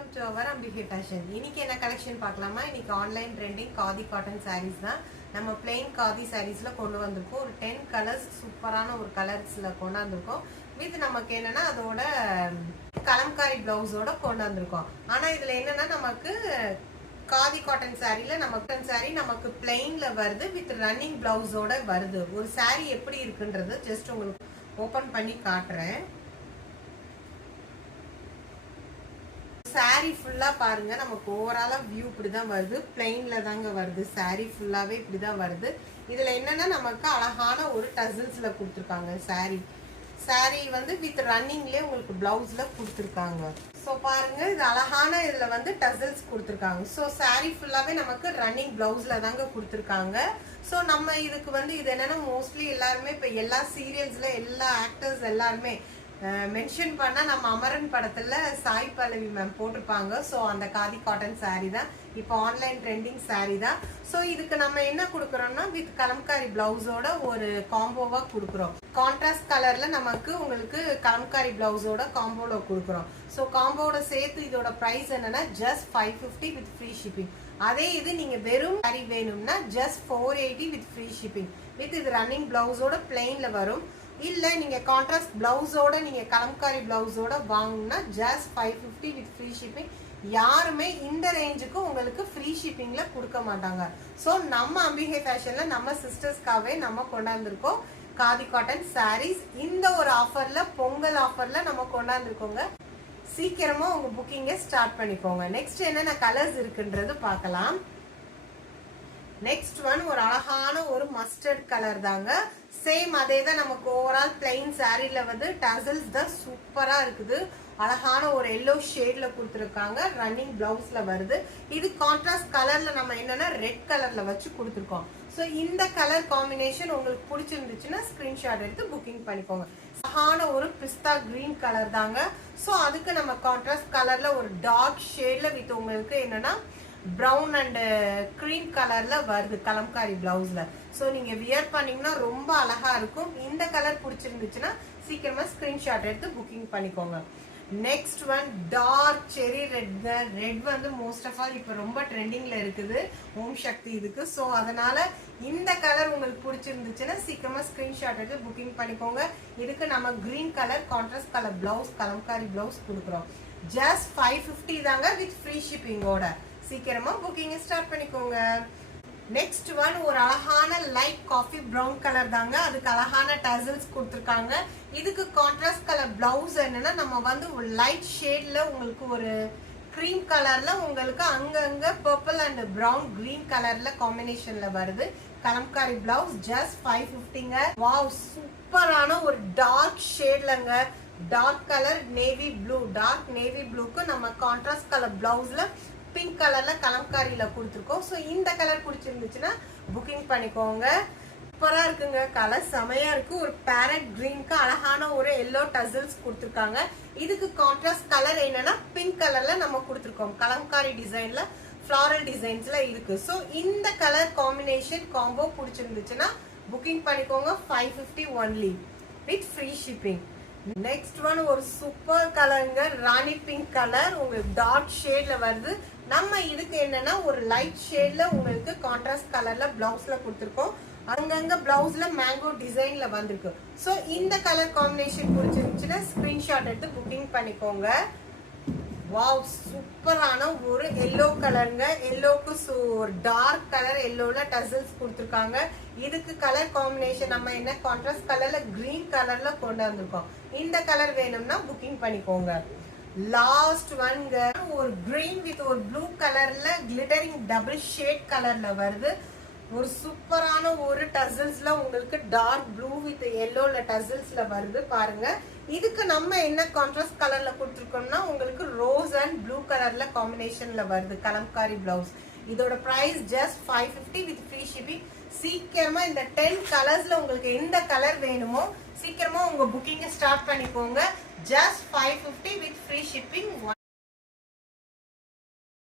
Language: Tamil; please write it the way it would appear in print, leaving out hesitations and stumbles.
Welcome to our Ambigai fashion. இன்னைக்கு என்ன கலெக்ஷன் பார்க்கலாமா? இன்னைக்கு online trending khadi cotton saris தான். நம்ம பிளெயின் காதி சாரீஸ்ல கொண்டு வந்திருக்கோம். ஒரு 10 கலர்ஸ் சூப்பரான ஒரு கலர்ஸ்ல கொண்டு வந்திருக்கோம். வித் நமக்கு என்னன்னா அதோட கலம்காரி பிளவுஸோட கொண்டு வந்திருக்கோம். ஆனா இதுல என்னன்னா நமக்கு காதி காட்டன் சாரியில நமக்கு பிளெயின்ல வருது, வித் ரன்னிங் பிளவுஸோட வருது. ஒரு சாரி எப்படி இருக்குன்றது ஜஸ்ட் உங்களுக்கு ஓபன் பண்ணி காட்டுறேன். சாரி ஃபுல்லா பாருங்க, நமக்கு ஓவராலா வியூ இப்படிதான் வருது. பிளெயின்ல தாங்க வருது, சாரி ஃபுல்லாவே இப்படிதான் வருது. இதுல என்னன்னா நமக்கு அழகான ஒரு டசில்ஸ்ல கொடுத்துருக்காங்க. சாரி வந்து வித் ரன்னிங்லயே உங்களுக்கு பிளவுஸ்ல கொடுத்துருக்காங்க. ஸோ பாருங்க, இது அழகான இதுல வந்து டசில்ஸ் கொடுத்துருக்காங்க. ஸோ சாரி ஃபுல்லாவே நமக்கு ரன்னிங் பிளவுஸ்ல தாங்க கொடுத்துருக்காங்க. ஸோ நம்ம இதுக்கு வந்து இது என்னன்னா மோஸ்ட்லி எல்லாருமே இப்போ எல்லா சீரியல்ஸ்ல எல்லா ஆக்டர்ஸ் எல்லாருமே மென்ஷன் பண்ணா நம்ம அமரன் படத்துல சாய் பல்லவி மேம் போட்டிருப்பாங்க. ஸோ அந்த காதி காட்டன் சாரி தான் இப்போ ஆன்லைன் ட்ரெண்டிங் சாரி தான். ஸோ இதுக்கு நம்ம என்ன கொடுக்குறோம்னா வித் கலம்காரி பிளவுஸோட ஒரு காம்போவா கொடுக்குறோம். கான்ட்ராஸ்ட் கலர்ல நமக்கு உங்களுக்கு கலம்காரி பிளவுஸோட காம்போல கொடுக்குறோம். ஸோ காம்போட சேர்த்து இதோட ப்ரைஸ் என்னன்னா ஜஸ்ட் 550 வித் ஃப்ரீ ஷிப்பிங். அதே இது நீங்க வெறும் சாரி வேணும்னா just 480 with free shipping. With இது ரன்னிங் பிளவுஸோட பிளெயின்ல வரும். இல்ல நீங்க கான்ட்ராஸ்ட் பிளவுஸோட நீங்க கலம்காரி பிளவுஸோட வாங்கினா ஜஸ்ட் 550 வித் ஃப்ரீ ஷிப்பிங். யாருமே இந்த ரேஞ்சுக்கு உங்களுக்கு ஃப்ரீ ஷிப்பிங்ல கொடுக்க மாட்டாங்க. ஸோ நம்ம அம்பிகை ஃபேஷன்ல நம்ம சிஸ்டர்ஸ்க்காகவே நம்ம கொண்டாந்துருக்கோம் காதி காட்டன் சாரீஸ். இந்த ஒரு ஆஃபர்ல பொங்கல் ஆஃபர்ல நம்ம கொண்டாந்துருக்கோங்க. சீக்கிரமா உங்க புக்கிங்க ஸ்டார்ட் பண்ணிக்கோங்க. நெக்ஸ்ட் என்னென்ன கலர்ஸ் இருக்குன்றது பார்க்கலாம். நெக்ஸ்ட் ஒன் ஒரு அழகான ஒரு மஸ்டர்ட் கலர் தாங்க. சேம் அதே தான் நமக்கு ஓவரால் பிளெயின் சாரில வந்து டசல்ஸ் தான் சூப்பரா இருக்குது. அழகான ஒரு எல்லோ ஷேட்ல கொடுத்துருக்காங்க. ரன்னிங் பிளவுஸ்ல வருது. இது கான்ட்ராஸ்ட் கலர்ல நம்ம என்னன்னா ரெட் கலர்ல வச்சு கொடுத்துருக்கோம். ஸோ இந்த கலர் காம்பினேஷன் உங்களுக்கு பிடிச்சிருந்துச்சுன்னா ஸ்கிரீன்ஷாட் எடுத்து புக்கிங் பண்ணிக்கோங்க. அழகான ஒரு பிஸ்தா கிரீன் கலர் தாங்க. ஸோ அதுக்கு நம்ம கான்ட்ராஸ்ட் கலர்ல ஒரு டார்க் ஷேட்ல வித் உங்களுக்கு என்னன்னா ப்ரௌன் அண்ட் கிரீம் கலர்ல வருது கலம்காரி பிளவுஸ்ல. ஸோ நீங்க வியர் பண்ணீங்கன்னா ரொம்ப அழகா இருக்கும். இந்த கலர் பிடிச்சிருந்துச்சுன்னா சீக்கிரமா ஸ்கிரீன்ஷாட் எடுத்து புக்கிங் பண்ணிக்கோங்க. நெக்ஸ்ட் ஒன் டார்க் செரி ரெட். ரெட் வந்து மோஸ்ட் ஆஃப் ஆல் இப்போ ரொம்ப ட்ரெண்டிங்ல இருக்குது ஓம் சக்தி இதுக்கு. ஸோ அதனால இந்த கலர் உங்களுக்கு பிடிச்சிருந்துச்சுன்னா சீக்கிரமா ஸ்கிரீன்ஷாட் எடுத்து புக்கிங் பண்ணிக்கோங்க. இதுக்கு நம்ம green colour contrast colour blouse Kalamkari blouse கொடுக்குறோம். ஜஸ்ட் 550 தாங்க வித் ஃப்ரீ ஷிப்பிங்கோட. சீக்கிரமா புக்கிங் ஸ்டார்ட் பண்ணிக்கோங்க. நெக்ஸ்ட் ஒன் ஒரு அழகான லைட் காஃபி பிரவுன் கலர் தாங்க. அதுக்கு அழகான டசல்ஸ் கொடுத்துருக்காங்க. இதுக்கு கான்ட்ராஸ்ட் கலர் பிளவுஸ் என்னன்னா நம்ம வந்து ஒரு லைட் ஷேட்ல உங்களுக்கு ஒரு கிரீம் கலர்ல உங்களுக்கு அங்கங்க பர்பிள் அண்ட் பிரவுன் கிரீன் கலர்ல காம்பினேஷன்ல வருது. கலம்காரி பிளவுஸ் ஜஸ்ட் 550ங்க. வாவ், சூப்பரான ஒரு டார்க் ஷேட்லங்க. Dark colour navy blue. Dark navy ப்ளூக்கு நம்ம கான்ட்ராஸ்ட் கலர் பிளவுஸ்ல பிங்க் கலர்ல கலம்காரியில கொடுத்துருக்கோம். ஸோ இந்த கலர் பிடிச்சிருந்துச்சுன்னா புக்கிங் பண்ணிக்கோங்க. சூப்பரா இருக்குங்க, கலர் செமையா இருக்கு. ஒரு பேரட் கிரீனுக்கு அழகான ஒரு எல்லோ டசல்ஸ் கொடுத்துருக்காங்க. இதுக்கு கான்ட்ராஸ்ட் கலர் என்னன்னா பிங்க் கலர்ல நம்ம கொடுத்துருக்கோம். கலம்காரி டிசைன்ல ஃபிளாரல் டிசைன்ஸ்ல இருக்கு. ஸோ இந்த கலர் காம்பினேஷன் காம்போ பிடிச்சிருந்துச்சுன்னா புக்கிங் பண்ணிக்கோங்க. 550 only with free shipping. Next one ஒரு சூப்பர் கலருங்க, ராணி பிங்க் கலர். உங்களுக்கு டார்க் ஷேட்ல வருது. நம்ம இதுக்கு என்னன்னா ஒரு லைட் ஷேட்ல உங்களுக்கு கான்ட்ராஸ்ட் கலர்ல பிளவுஸ்ல கொடுத்துருக்கோம். அங்கங்க பிளவுஸ்ல மேங்கோ டிசைன்ல வந்திருக்கு. ஸோ இந்த கலர் காம்பினேஷன் பிடிச்சிருந்துச்சுன்னா ஸ்கிரீன்ஷாட் எடுத்து புக்கிங் பண்ணிக்கோங்க. வாவ், சூப்பரான ஒரு எல்லோ கலருங்க. எல்லோக்கு ஒரு டார்க் கலர் எல்லோல டசல்ஸ் கொடுத்துருக்காங்க. இதுக்கு கலர் காம்பினேஷன் நம்ம என்ன கான்ட்ராஸ்ட் கலர்ல கிரீன் கலர்ல கொண்டு வந்திருக்கோம். இந்த கலர் வேணும்னா புக்கிங் பண்ணிக்கோங்க. லாஸ்ட் ஒன்ங்க ஒரு கிரீன் வித் ஒரு ப்ளூ கலர்ல கிளிட்டரிங் டபுள் ஷேட் கலர்ல வருது. ஒரு சூப்பரான ஒரு டசல்ஸ்ல உங்களுக்கு டார்க் ப்ளூ வித் எல்லோல டசல்ஸ்ல வருது பாருங்க. இதுக்கு நம்ம என்ன கான்ட்ராஸ்ட் கலர்ல கொடுத்துருக்கோம்னா உங்களுக்கு ரோஸ் அண்ட் ப்ளூ கலர்ல காம்பினேஷன்ல வருது கலம்காரி பிளவுஸ். இதோட price just 550 with free shipping. சீக்கிரமா இந்த 10 கலர்ஸ்ல உங்களுக்கு எந்த கலர் வேணுமோ சீக்கிரமா உங்க புக்கிங்க ஸ்டார்ட் பண்ணிக்கோங்க. Just 550 with free shipping.